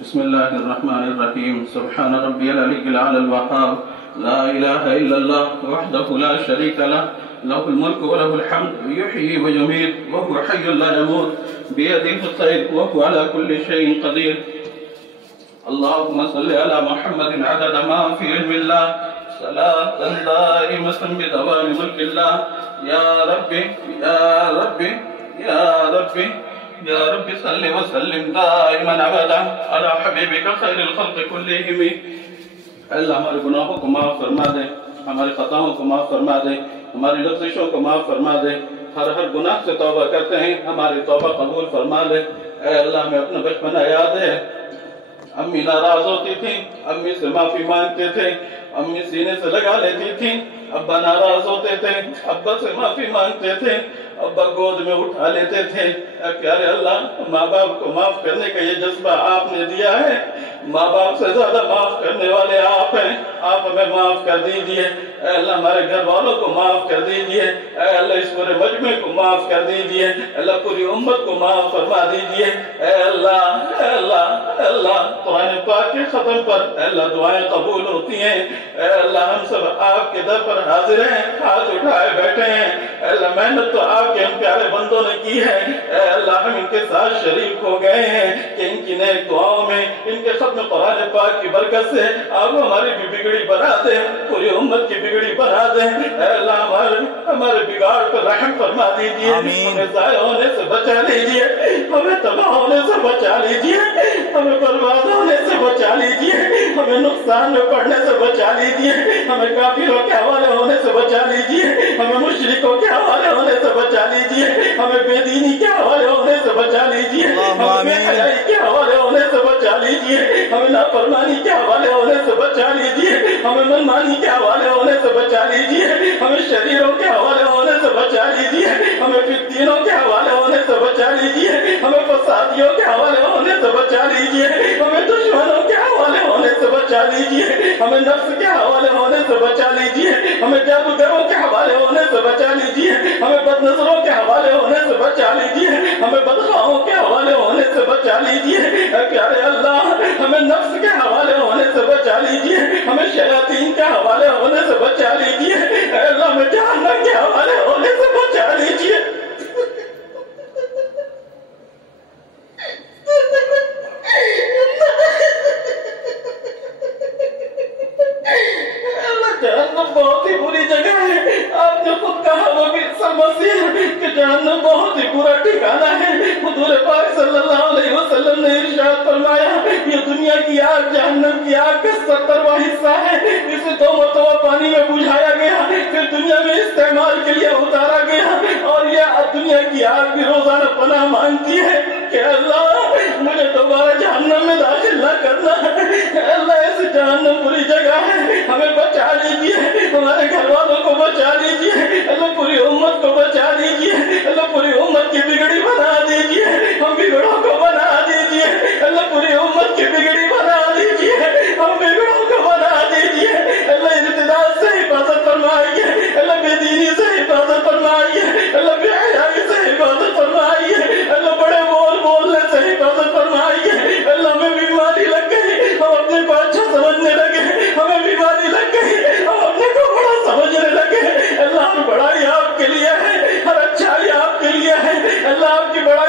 بسم الله الرحمن الرحيم. سبحان ربي العلي الأعلى الوهاب، لا إله إلا الله وحده لا شريك له، له الملك وله الحمد، يحيي ويميت وهو حي لا يموت، بيده الخير وهو على كل شيء قدير. اللهم صل على محمد عدد ما في علم الله، صلاة دائمة بدوام ملك الله. يا ربي يا ربي يا ربي يا رب صل وسلم دائما ابدا على حبیبک خیر الخلق کلہم. اللہ ہمارے گناہوں کو معاف فرما دے، ہماری خطاؤں کو معاف فرما دے، ہماری لغزشوں کو معاف فرما دے. ہر گناہ سے توبہ کرتے ہیں، ہماری توبہ قبول فرما دے. اے اللہ ہمیں اپنا بچپنا یاد ہے، امی ناراض ہوتی تھی، امی سے معافی مانگتے تھے، امی سینے سے لگا لیتی تھی، ابا ناراض ہوتے تھے، ابا سے معافی مانگتے تھے، ابا گود میں اٹھا لیتے تھے. اے پیارے اللہ، ماں باپ کو معاف کرنے کا یہ جذبہ آپ نے دیا ہے. ماں باپ سے زیادہ معاف کرنے والے آپ ہیں، آپ ہمیں معاف کر دیجئے. اے اللہ ہمارے گھر والوں کو معاف کر دیجئے. اے اللہ اس پورے مجمع کو معاف کر دیجئے. اے اللہ پوری امت کو معاف فرما دیجئے. اے اللہ اے اللہ اے اللہ قرآن پاک کے ختم پر اے اللہ دعائیں قبول ہوتی ہیں. اے اللہ ہم سب آپ کے در پر حاضر ہیں، ہاتھ اٹھائے بیٹھے ہیں. اے اللہ محنت تو آپ کے ہم پیارے بندوں نے کی ہے. اے اللہ ہم ان کے ساتھ شریک ہو گئے ہیں کہ ان کی نیک دعاؤں میں، ان کے ختم قرآن پاک کی برکت سے آپ ہماری بھی بگڑی بنا دیں، پوری امت کی بگڑی بنا دیں. اے اللہ ہمارے بگاڑ پر رحم فرما دیجئے، ہمیں ضائع ہونے سے بچا لیجئے، ہمیں تباہ ہونے سے بچا لیجئے، ہمیں برباد ہونے سے بچا لیجئے، ہمیں نقصان میں پڑنے سے بچا لیجئے، ہمیں کافروں کے حوالے ہونے سے بچا لیجئے، ہمیں مشرکوں کے حوالے ہونے سے بچا لیجئے، ہمیں بے دینی کے حوالے ہونے سے بچا لیجئے، ہمیں بے حیائی کے حوالے ہونے سے بچا لیجئے، ہمیں نافرمانی کے حوالے ہونے سے بچا لیجئے، ہمیں منمانی کے حوالے ہونے سے بچا لیجئے، ہمیں شریروں کے حوالے ہونے سے بچا لیجئے، ہمیں فتنوں کے حوالے ہونے سے بچا لیجئے، ہمیں فسادیوں کے حوالے ہونے سے بچا لیجئے، ہمیں دشمنوں کے حوالے ہونے سے بچا لیجئے، ہمیں نفس کے حوالے ہونے سے بچا لیجئے، ہمیں جادوگروں کے حوالے ہونے سے بچا لیجئے، ہمیں بد نظروں کے حوالے ہونے سے بچا لیجئے، ہمیں بدخواہوں کے حوالے ہونے سے بچا لیجئے. اے پیارے اللہ ہمیں نفس کے حوالے ہونے سے بچا لیجئے، ہمیں شیاطین کے حوالے ہونے سے بچا لیجئے. اے اللہ ہمیں جہنم کے حوالے ہونے سے بچا لیجئے. جہنم بہت ہی بری جگہ ہے. آپ نے خود کہا وہ بھی سمسیا کہ جہنم بہت ہی برا ٹھکانہ ہے. حضور پاک صلی اللہ علیہ وسلم نے ارشاد فرمایا یہ دنیا کی آگ جہنم کی آگ کا 70واں حصہ ہے. اسے 2 مرتبہ پانی میں بجھایا گیا، پھر دنیا میں استعمال کے لیے اتارا گیا، اور یہ دنیا کی آگ بھی روزانہ پناہ مانگتی ہے کہ اللہ مجھے دوبارہ جہنم میں داخل نہ کرنا. اللہ ایسی جہنم بری جگہ ہے، ہمیں بچا لیجئے، ہمارے گھر والوں کو بچا لیجئے. اللہ پوری امت کو بچا لیجئے. اللہ پوری امت کی بگڑی بنا دیجئے، ہم بگڑوں کو بنا دیجئے. اللہ پوری امت کی بگڑی بنا دیجئے، ہم بگڑوں کو بنا دیجئے. اللہ ارتداد سے حفاظت فرمائیے، اللہ بے دینی سے حفاظت فرمائیے، اللہ بے حیائی سے حفاظت فرمائیے، اللہ بڑے بول بولنے سے حفاظت فرمائیے. اللہ ہمیں بیماری لگ گئی، ہم اپنے کو اچھا سمجھنے لگے، ہمیں بیماری لگ گئی، ہم اپنے کو بڑا سمجھنے لگے. اللہ ہم بڑائی آپ کے لیے ہے، ہر اچھائی آپ کے لیے ہے. اللہ آپ کی بڑائی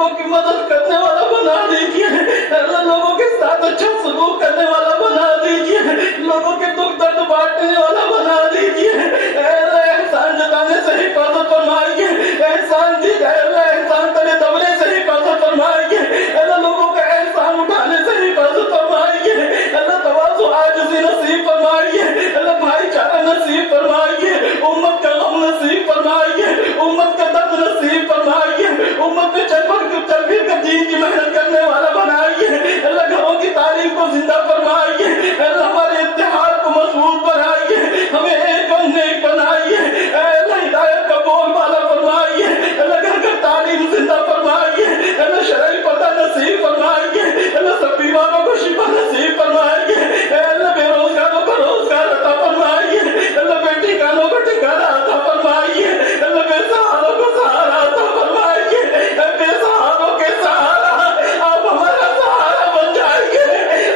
لوگوں کی مدد کرنے والا بنا دیجیے، اللہ لوگوں کے ساتھ اچھا سلوک کرنے والا بنا دیجیے، لوگوں کے دکھ درد بانٹنے والا بنا دیجیے، اللہ احسان جتانے سے حفاظت فرمائیے، احسان دی جائے اللہ احسان تلے دبنے سے حفاظت فرمائیے، اللہ لوگوں کا احسان اٹھانے سے حفاظت فرمائیے، اللہ تواضع عاجزی نصیب فرمائیے، اللہ بھائی چارہ نصیب فرمائیے، امت کا غم نصیب فرمائیے، امت کا درد نصیب فرمائیے، امت میں چل پھر کر دین کی محنت کرنے والا بنائیے، اللہ گھروں کی تعلیم کو زندہ فرمائیے، اللہ ہمارے اتحاد کو مضبوط بنائیے، ہمیں ایک نیک بنائیے، اللہ ہدایت کا بول بالا فرمائیے، اللہ گھر گھر تعلیم زندہ فرمائیے، اللہ شرعی پتہ نصیب فرمائیے، اللہ سب بیماروں کو شفا نصیب فرمائیے، اللہ بے روزگاروں کو روزگار عطا فرمائیے، اللہ بے ٹھکانوں کو ٹھکانہ عطا فرمائیے، اللہ بے سہاروں کو سہارا عطا فرمائیے، بے سہاروں کے سہارا آپ ہمارا سہارا بن جائیے،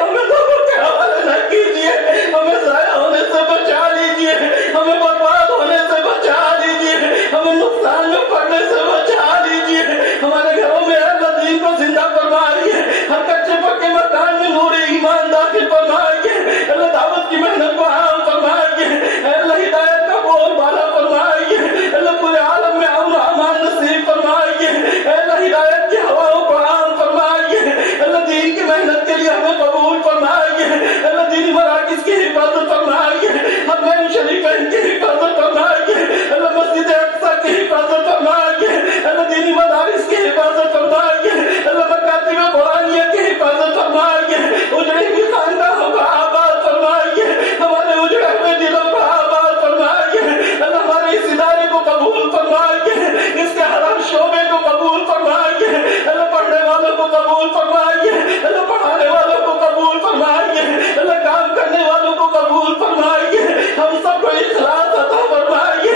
ہمیں لوگوں کے حوالے نہ کیجیے، ہمیں ضائع ہونے سے بچا لیجیے، ہمیں برباد ہونے سے بچا لیجیے، ہمیں نقصان میں پڑنے سے بچا لیجیے، ہمارے گھروں میں اللہ دین کو زندہ فرمائیے، ہر کچے پکے مکان میں نور ایمان داخل فرمائیے، اللہ دعوت کی محنت کو عام فرمائیے، اللہ ہدایت کا بول بالا فرمائیے، اللہ پورے عالم میں امن و امان نصیب فرمائیے، اللہ ہدایت کی ہواؤں کو عام فرمائیے، اللہ دین کی محنت کے لیے ہمیں قبول فرمائیے، اللہ دینی مراکز کی حفاظت فرمائیے، حرمین شریفین کی حفاظت فرمائیے، اللہ مسجد اقصی کی حفاظت فرمائیے، اللہ دینی مدارس کی حفاظت فرمائیے، اللہ مکاتب قرآنیہ کی حفاظت فرمائیے، اجڑی ہوئی خاندانوں کو آباد فرمائیے، ہمارے اجڑے ہوئے دلوں کو آباد فرمائیے، اللہ ہمارے اس ادارے کو قبول فرمائیے، اس کے ہر شعبے کو قبول فرمائیے، اللہ پڑھنے والوں کو قبول فرمائیے، اللہ پڑھانے والوں کو قبول فرمائیے، اللہ کام کرنے والوں کو قبول فرمائیے، ہم سب کو اخلاص عطا فرمائیے،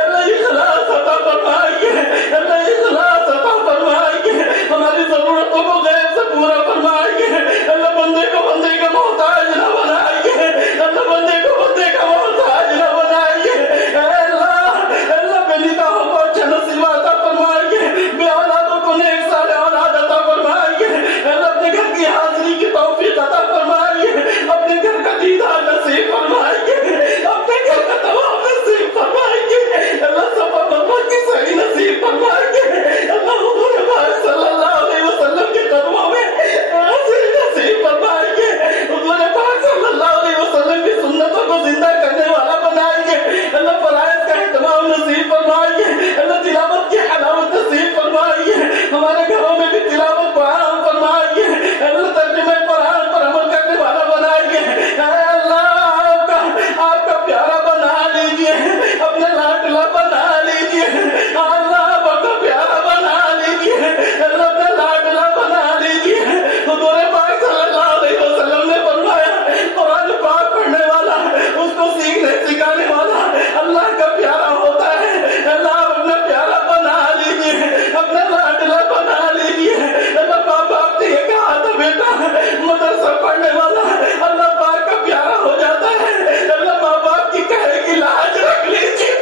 اللہ اخلاص عطا فرمائیے، اللہ اخلاص عطا فرمائیے، ہماری ضرورتوں کو غیب سے پورا فرمائیے، اللہ بندے کو بندے کا محتاج نہ بنائیے، اللہ بندے کو بندے کا محتاج نہ بنائیے، اللہ بے نکاحوں کو اچھا نصیب عطا فرمائیے، بے اولادوں کو نیک صالح اولاد عطا فرمائیے، اللہ اپنے گھر کی حاضری کی توفیق عطا فرمائیے، اپنے گھر کا دیدار نصیب فرمائیے، اپنے گھر کا طواف نصیب فرمائیے، اللہ سفر مرمت کی صحیح نصیب فرمائیے، اللہ حضور پاک صلی اللہ علیہ وسلم کے قدموں میں حاضری نصیب فرمائیے، حضور پاک صلی اللہ علیہ وسلم کی سنتوں کو زندہ کرنے والا بنائیے، اللہ فرائض کا اہتمام نصیب فرمائیے، اللہ تلاوت کی حلاوت نصیب فرمائیے، ہمارے گھروں میں بھی تلاوت کو عام فرمائیے، اللہ ترجمہ قرآن پر عمل کرنے والا بنائیے، اے اللہ آپ کا پیارا بنا لیجیے، اپنے لاڈلا بنا لیجیے، اللہ آپ کا پیارا بنا لیجیے، اللہ اپنا لاڈلا بنا لیجیے، حضور پاک صلی اللہ علیہ وسلم نے فرمایا قرآن پاک پڑھنے والا اس کو سیکھنے سکھانے والا اللہ کا پیارا ہوتا ہے، اللہ آپ اپنا پیارا بنا لیجیے، اپنا لاڈلا بنا لیجیے، اللہ ماں باپ نے یہ کہا تھا بیٹا مدرسہ پڑھنے والا اللہ پاک کا پیارا ہو جاتا ہے، اللہ ماں باپ کی کہے کی لاج رکھ لیجیے،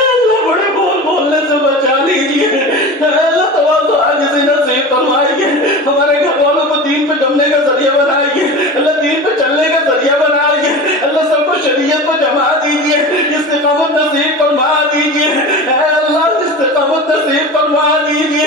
اللہ بڑے بول بولنے سے بچا لیجیے، اللہ تواضع عاجزی نصیب فرمائیے، ہمارے گھر والوں کو دین پہ جمنے کا ذریعہ بنائیے، اللہ دین پہ چلنے کا ذریعہ بنائیے، اللہ سب کو شریعت پہ جما دیجیے، استقامت نصیب فرما دیجیے، اے اللہ استقامت نصیب فرما دیجیے،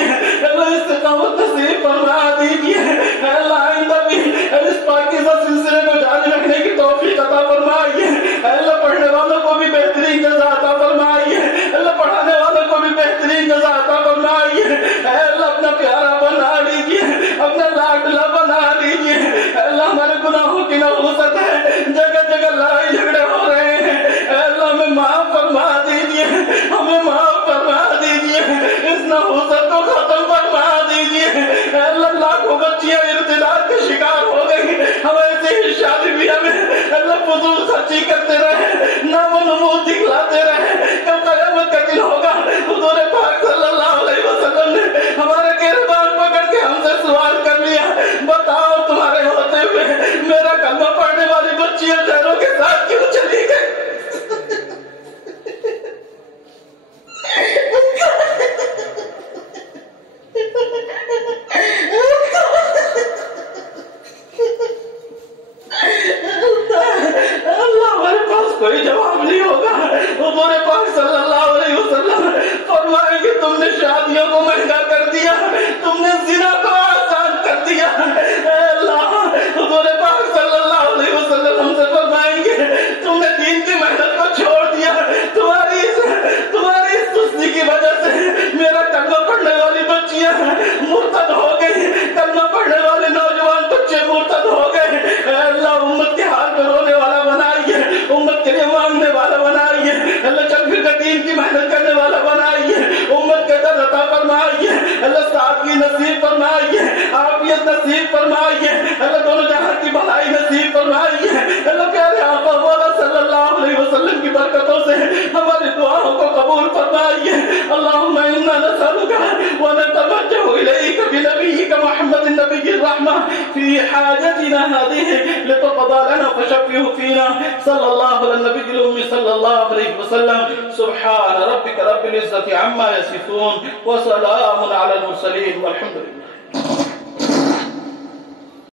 اللہ استقامت نصیب فرما دیجیے، اے اللہ آئندہ بھی اس پاکیزہ سلسلے کو جاری رکھنے کی توفیق عطا فرمائیے، اے اللہ پڑھنے والوں کو بھی بہترین جزا عطا فرمائیے، اللہ پڑھانے والوں کو بھی بہترین جزا عطا فرمائیے، اے اللہ اپنا پیارا بنا لیجیے، اپنا لاڈلا بنا لیجیے، اے اللہ ہمارے گناہوں کی نحوست ہے، جگہ جگہ لڑائی جھگڑے ہو رہے ہیں، اے اللہ ہمیں معاف فرما دیجیے، ہمیں معاف فرما دیجیے، اس نحوست کو ختم فرما دیجیے، اے اللہ لاکھوں بچیاں ارتداد کے شکار ہو گئی، ہم ایسے ہی شادی بیاہ میں اللہ فضول خرچی کرتے رہے، نام و نمود دکھلاتے رہے، کل قیامت کا دن ہوگا، حضور پاک صلی اللہ علیہ وسلم نے والا بنائیے، امت کے در عطا فرمائیے، اللہ سعادت نصیب فرمائیے، عافیت نصیب فرمائیے، اللہ دونوں جہاں کی بھلائی نصیب فرمائیے، اللہ پیارے آقا مولا صلی اللہ علیہ وسلم کی برکتوں سے ہماری دعاؤں کو قبول فرمائیے۔ اللہم انا نسألک ونتوجہ الیک بنبیک محمد النبی الرحمہ فی حاجتنا هذه لتقضى لنا فشفه فينا صلی اللہ علیہ النبی الأمی صلی اللہ علیہ وسلم۔ سبحان ربک رب العزة عما یصفون وسلام علی المرسلین والحمد للہ۔